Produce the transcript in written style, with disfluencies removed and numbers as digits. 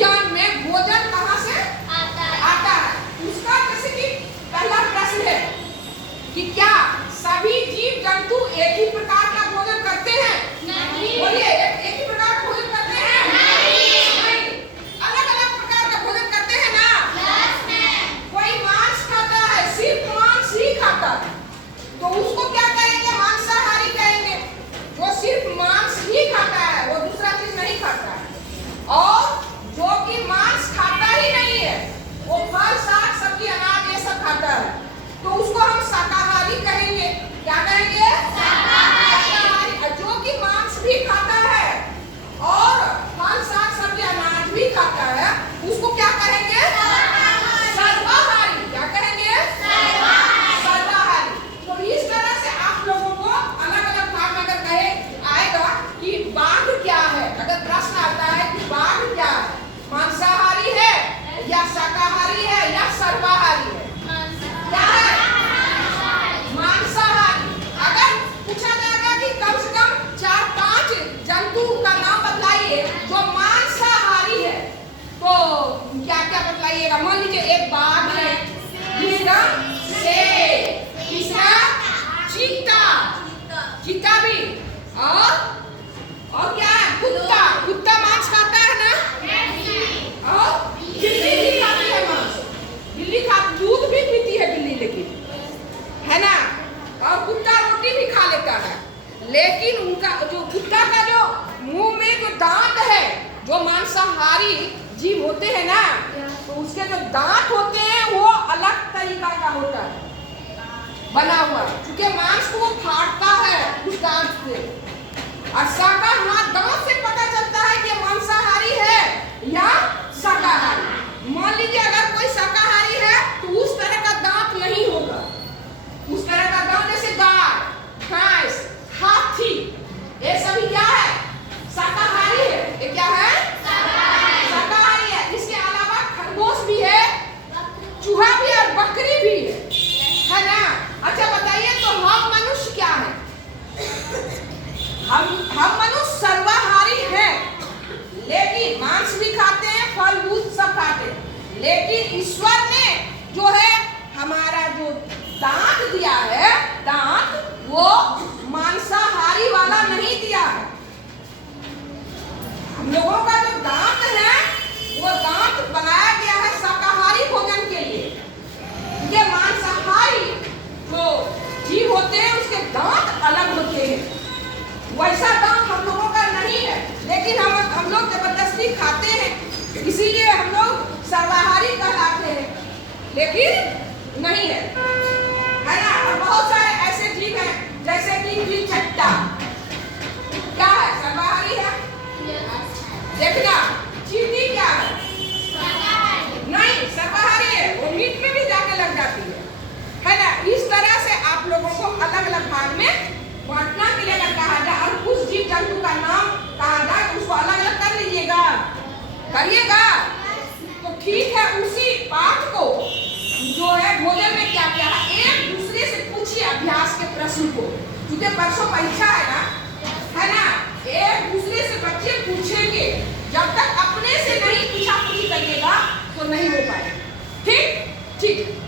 विज्ञान में भोजन कहाँ से आता है। उसका जैसे कि पहला प्रश्न है कि क्या सभी जीव जंतु एक ही प्रकार का भोजन करते हैं? बोलिए, एक ही प्रकार का भोजन करते हैं? नहीं, अलग अलग प्रकार का भोजन करते हैं ना। कोई मांस खाता है, सिर्फ मांस ही खाता है, तो उसको क्या कहेंगे? मांसाहारी कहेंगे। जो सिर्फ मांस ही खाता है, वो दूसरा चीज नहीं खाता है। और जो कि मांस खाता ही नहीं है, वो फल, साग, सब्जी, अनाज ये सब खाता है, तो उसको हम शाकाहारी कहेंगे। क्या कहेंगे? शाकाहारी। और जो कि मांस भी खाता है और फल, साग, सब्जी, अनाज भी खाता है, उसको क्या कहेंगे? सर्वाहारी। क्या कहेंगे? सर्वाहारी। तो इस तरह से आप लोगों को अलग अलग भाग में अगर कहे आएगा कि बाघ क्या है, अगर प्रश्न आता है कि बाघ क्या है, मांसाहारी है या शाकाहारी है या सर्वाहारी है? क्या है? मांसाहारी। अगर पूछा जाएगा कि कम से कम 4-5 जंतु का नाम बतलाइए जो मांसाहारी है, तो क्या क्या बतलाइएगा? मान लीजिए एक बाघ है, दूसरा शेर, तीसरा चीता, चीता भी, और क्या है? कुत्ता। कुत्ता मांस खाता है ना? और बिल्ली भी खाती है मांस। बिल्ली दूध भी पीती है बिल्ली, लेकिन है ना। और कुत्ता रोटी भी खा लेता है, लेकिन उनका जो कुत्ता का जो मुंह में जो दांत है, जो मांसाहारी जीव होते हैं ना, तो उसके जो दांत होते हैं वो अलग तरीका का होता है, बना हुआ, क्योंकि मांस को वो फाड़ता है उस दांत से। और शाकाहारी, दांत से पता चलता है कि मांसाहारी है या शाकाहारी। मान लीजिए अगर कोई शाकाहारी है तो उस तरह का दांत नहीं होगा, उस तरह का दांत जैसे गाय, भैंस, हाथी, ये सभी क्या है? शाकाहारी है। ये क्या है? शाकाहारी है। इसके अलावा खरगोश भी है, चूहा भी और बकरी भी है ना। अच्छा बताइए, तो हम मनुष्य क्या है? हम मनुष्य सर्वाहारी हैं, लेकिन मांस भी खाते हैं, फल, दूध सब खाते हैं, लेकिन ईश्वर ने जो है हमारा जो दांत दिया है, दांत वो मांसाहारी वाला नहीं दिया है। हम लोगों का जो दांत है वो दांत बनाया गया है शाकाहारी भोजन के लिए। ये मांसाहारी जो जीव होते हैं उसके दांत अलग होते हैं, वैसा दांत हम लोगों का नहीं है, लेकिन हम लोग जबरदस्ती खाते हैं, इसीलिए हम लोग सर्वाहारी कहलाते हैं, लेकिन नहीं है ना। और बहुत सारे ऐसे जीव हैं जैसे कि चिलचट्टा, क्या है? सर्वाहारी है। देखना, चींटी क्या है? नहीं, सर्वाहारी है, वो मीट में भी जाके लग जाती है ना। इस तरह से आप लोगों को अलग अलग भाग में बांटना के लिए अगर कहा जाए और कुछ जीव जंतु का नाम कहा जाए तो उसको अलग अलग कर लीजिएगा, करिएगा तो ठीक है। उसी पाठ को जो है भोजन में क्या क्या है, एक दूसरे से पूछिए अभ्यास के प्रश्न को, क्योंकि परसों परीक्षा है ना। एक दूसरे से बच्चे पूछेंगे, जब तक अपने से नहीं पूछा पूछी करिएगा तो नहीं हो पाएगा। ठीक ठीक।